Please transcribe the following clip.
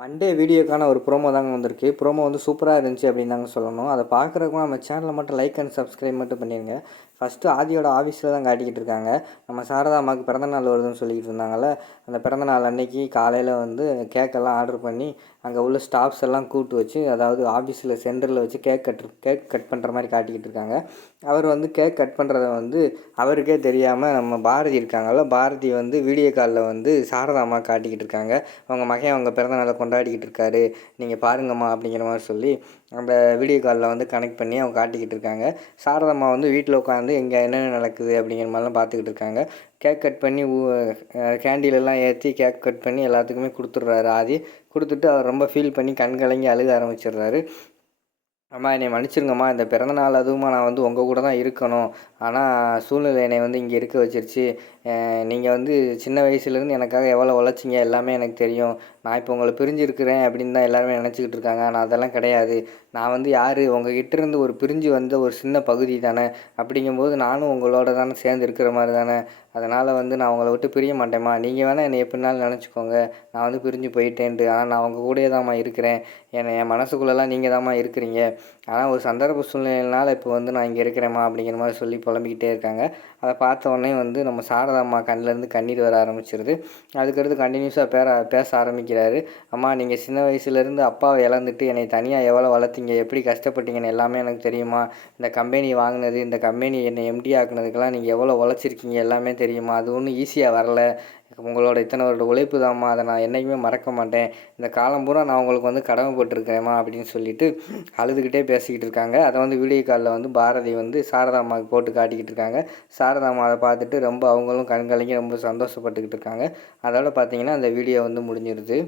Monday வீடியோக்கான ஒரு promo தாங்க வந்திருக்கு. ப்ரோமோ வந்து சூப்பராக இருந்துச்சு அப்படின்னு தாங்க சொல்லணும். அதை பார்க்குறதுக்கும் நம்ம சேனலை மட்டும் லைக் அண்ட் சப்ஸ்கிரைப் மட்டும் பண்ணிடுங்க. ஃபஸ்ட்டு ஆதியோட ஆஃபீஸில் தான் காட்டிக்கிட்டு இருக்காங்க. நம்ம சாரதா அம்மாவுக்கு பிறந்தநாள் வருதுன்னு சொல்லிக்கிட்டு இருந்தாங்கல்ல, அந்த பிறந்தநாள் அன்னைக்கு காலையில் வந்து கேக்கெல்லாம் ஆர்டர் பண்ணி அங்கே உள்ள ஸ்டாஃப்ஸ் எல்லாம் கூப்பிட்டு வச்சு, அதாவது ஆஃபீஸில் சென்டரில் வச்சு கேக் கட் பண்ணுற மாதிரி காட்டிக்கிட்டு இருக்காங்க. அவர் வந்து கேக் கட் பண்ணுறத வந்து அவருக்கே தெரியாமல் நம்ம பாரதி இருக்காங்கல்ல, பாரதி வந்து வீடியோ காலில் வந்து சாரதா அம்மா காட்டிக்கிட்டு இருக்காங்க. அவங்க மகன் அவங்க பிறந்தநாளை கொண்டாடிக்கிட்டு இருக்காரு, நீங்கள் பாருங்கம்மா அப்படிங்கிற மாதிரி சொல்லி அந்த வீடியோ காலில் வந்து கனெக்ட் பண்ணி அவங்க காட்டிக்கிட்டு இருக்காங்க. சாரதம்மா வந்து வீட்டில் உட்காந்து இங்கே என்னென்ன நடக்குது அப்படிங்கிற மாதிரிலாம் பார்த்துக்கிட்டு இருக்காங்க. கேக் கட் பண்ணி கேண்டிலெல்லாம் ஏற்றி கேக் கட் பண்ணி எல்லாத்துக்குமே கொடுத்துட்றாரு ஆதி. கொடுத்துட்டு அவர் ரொம்ப ஃபீல் பண்ணி கண் கலங்கி அழுக ஆரம்பிச்சிடுறாரு. அம்மா என்னை மன்னிச்சிருங்கம்மா, இந்த பிறந்தநாள் அதுவுமா நான் வந்து உங்கள் கூட தான் இருக்கணும், ஆனால் சூழ்நிலை என்னை வந்து இங்கே இருக்க வச்சிருச்சு. நீங்கள் வந்து சின்ன வயசுலேருந்து எனக்காக எவ்வளோ உழைச்சிங்க எல்லாமே எனக்கு தெரியும். நான் இப்போ உங்களை பிரிஞ்சு இருக்கிறேன் அப்படின்னு தான் எல்லாருமே நினச்சிக்கிட்டு இருக்காங்க. ஆனால் அதெல்லாம் கிடையாது. நான் வந்து யார், உங்ககிட்ட இருந்து ஒரு பிரிஞ்சு வந்த ஒரு சின்ன பகுதி தானே. அப்படிங்கும்போது நானும் உங்களோட தானே சேர்ந்து இருக்கிற மாதிரி தானே. அதனால் வந்து நான் உங்களை விட்டு பிரிய மாட்டேம்மா. நீங்கள் வேணால் என்னை எப்படினாலும் நினச்சிக்கோங்க, நான் வந்து பிரிஞ்சு போயிட்டேன்ட்டு. ஆனால் நான் உங்கள் கூடயே தான்மா இருக்கிறேன். என் மனசுக்குள்ளெல்லாம் நீங்கள் தான்மா இருக்கிறீங்க. ஆனால் ஒரு சந்தர்ப்ப சூழ்நிலையினால் இப்போ வந்து நான் இங்கே இருக்கிறேம்மா அப்படிங்கிற மாதிரி சொல்லி புலம்பிக்கிட்டே இருக்காங்க. அதை பார்த்த உடனே வந்து நம்ம சாரதா அம்மா கண்ணிலேருந்து கண்ணீர் வர ஆரம்பிச்சிருது. அதுக்கடுத்து கண்டினியூஸாக பேச ஆரம்பிக்கிறாரு. அம்மா, நீங்கள் சின்ன வயசுலேருந்து அப்பாவை இழந்துட்டு என்னை தனியாக எவ்வளோ வளர்த்தீங்க, எப்படி கஷ்டப்பட்டீங்கன்னு எல்லாமே எனக்கு தெரியுமா. இந்த கம்பெனி வாங்கினது, இந்த கம்பெனி என்னை எம்டி ஆக்குனதுக்கெல்லாம் நீங்கள் எவ்வளோ உழைச்சிருக்கீங்க எல்லாமே தெரியுமா. அது ஒன்றும் ஈஸியாக வரல. உங்களோட இத்தனை வருட உழைப்பு தான்மா, அதை நான் என்றைக்குமே மறக்க மாட்டேன். இந்த காலம் பூரா நான் உங்களுக்கு வந்து கடமைப்பட்டிருக்கேம்மா அப்படின்னு சொல்லிட்டு அழுதுகிட்டே பேசிக்கிட்டு இருக்காங்க. அதை வந்து வீடியோ காலில் வந்து பாரதி வந்து சாரதா அம்மாவுக்கு போட்டு காட்டிக்கிட்டு இருக்காங்க. சாரதா அம்மா அதை பார்த்துட்டு ரொம்ப அவங்களும் கண்கலங்கி ரொம்ப சந்தோஷப்பட்டுக்கிட்டு இருக்காங்க. அதோட பார்த்தீங்கன்னா அந்த வீடியோ வந்து முடிஞ்சிருது.